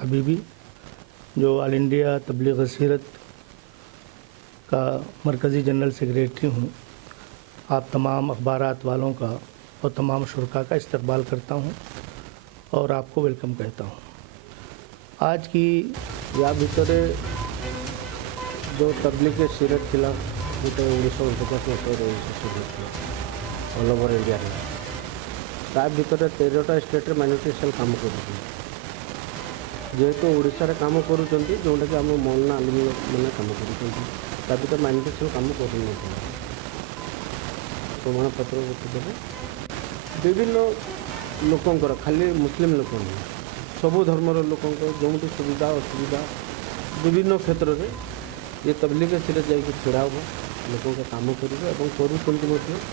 अभी भी जो ऑल इंडिया तबलीग सीरत का मरकज़ी जनरल सेक्रेटरी हूँ, आप तमाम अखबारात वालों का और तमाम शुरका का इस्तकबाल करता हूँ और आपको वेलकम कहता हूँ। आज की या भितरे जो तबलीग सीरत थिला गोटे 1949 मसीह ऑल ओवर इंडिया ता भितर 13टा स्टेट माइनॉरिटी सेल काम कर जेहेतु ओडिशा काम करूँगी जोटा कि आम मौलाना आलिम मैंने काम कर माइनॉरिटी सेल काम कर प्रमाण पत्र देवे विभिन्न लोकंर खाली मुस्लिम लोक नहीं सबू धर्मर लोक जो सुविधा असुविधा विभिन्न क्षेत्र में ये तबलीग सीरत जाकि छिड़ा हम लोक काम करेंगे और